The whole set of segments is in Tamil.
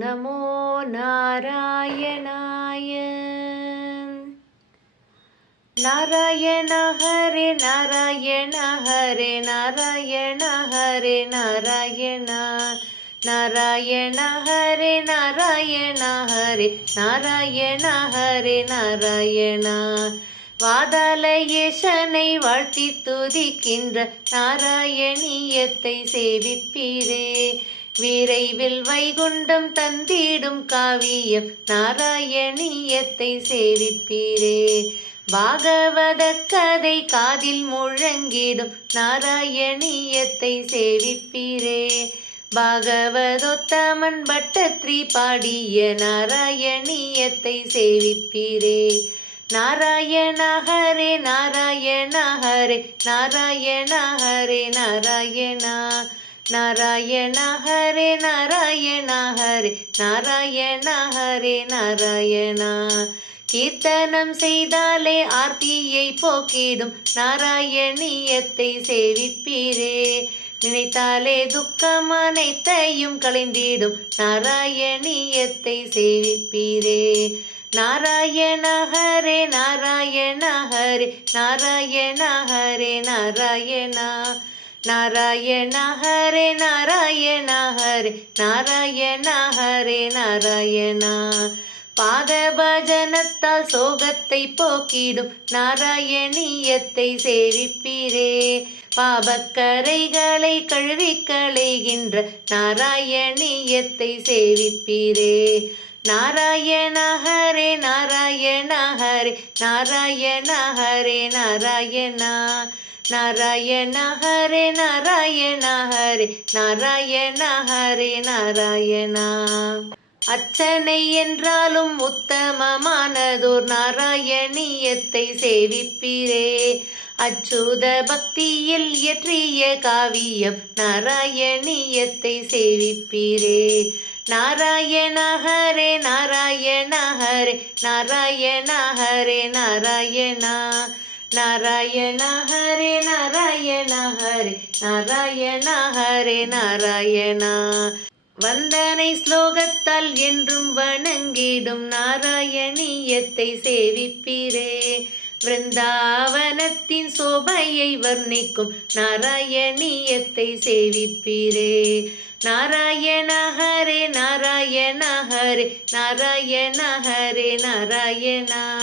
நமோ நாராயணாய நாராயண ஹரே நாராயண ஹரே நாராயண ஹரே நாராயண நாராயண ஹரே நாராயண ஹரே நாராயண ஹரே நாராயண வாதாலயேசனை வாழ்த்தி துதிக்கின்ற நாராயணியத்தை சேவிப்பீரே। விரைவில் வைகுண்டம் தந்திடும் காவியம் நாராயணியத்தை சேவிப்பீரே. பாகவத கதை காதில் முழங்கிடும் நாராயணியத்தை சேவிப்பீரே. பாகவதோத்தமன் பட்டத்ரி பாடிய நாராயணியத்தை சேவிப்பீரே. நாராயண ஹரே நாராயண ஹரே நாராயண ஹரே நாராயணா. நாராயண ஹரே நாராயண ஹரே நாராயண. ஹரே நாராயணா கீர்த்தனம் செய்தாலே ஆர்த்தியை போக்கிடும் நாராயணியத்தை சேவிப்பீரே. நினைத்தாலே துக்கம் அனைத்தையும் கலைந்திடும் நாராயணியத்தை சேவிப்பீரே. நாராயண ஹரே நாராயண ஹரே நாராயண ஹரே நாராயணா. நாராயண ஹரே நாராயண ஹரே நாராயண. ஹரே நாராயணா பாத பஜனத்தால் சோகத்தை போக்கிடும் நாராயணியத்தை சேவிப்பீரே. பாபக்கரைகளை கழுவி களைகின்ற நாராயணியத்தை சேவிப்பீரே. நாராயண ஹரே நாராயண ஹரே நாராயண ஹரே நாராயணா. நாராயண ஹரே நாராயண ஹரே நாராயண. ஹரே நாராயணா அர்ச்சனை என்றாலும் உத்தமமானதோர் நாராயணியத்தை சேவிப்பீரே. அச்சுத பக்தியில் இயற்றிய காவியம் நாராயணியத்தை சேவிப்பீரே. நாராயண ஹரே நாராயண ஹரே நாராயண. ஹரே நாராயணா நாராயண ஹரே நாராயண ஹரே நாராயண ஹரே நாராயணா. வந்தனை ஸ்லோகத்தால் என்றும் வணங்கிடும் நாராயணியத்தை சேவிப்பீரே. விருந்தாவனத்தின் சோபையை வர்ணிக்கும் நாராயணியத்தை சேவிப்பீரே. நாராயண ஹரே நாராயண ஹரே நாராயண ஹரே நாராயணா.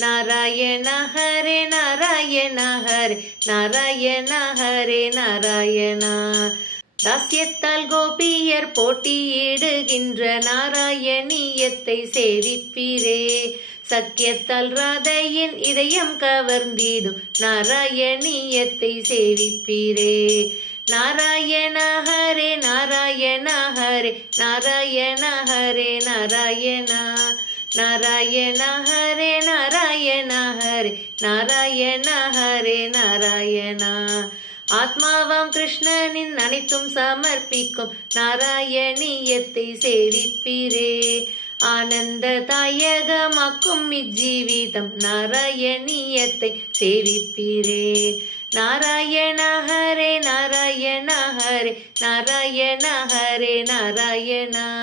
நாராயண ஹரே நாராயண ஹரே நாராயண. ஹரே நாராயணா தாசியத்தால் கோபியர் போட்டியிடுகின்ற நாராயணியத்தை சேவிப்பீரே. சக்கியத்தால் ராதையின் இதயம் கவர்ந்திடும் நாராயணியத்தை சேவிப்பீரே. நாராயண ஹரே நாராயண ஹரே நாராயண ஹரே நாராயணா. நாராயண ஹரே நாராயண ஹரே நாராயண. ஹரே நாராயணா ஆத்மாவாம் கிருஷ்ணனின் அனைத்தும் சமர்ப்பிக்கும். நாராயணியத்தை சேவிப்பீரே. ஆனந்த தாயகமாக்கும் இஜ்ஜீவிதம் நாராயணியத்தை சேவிப்பீரே. நாராயண ஹரே நாராயண ஹரே நாராயண ஹரே நாராயணா.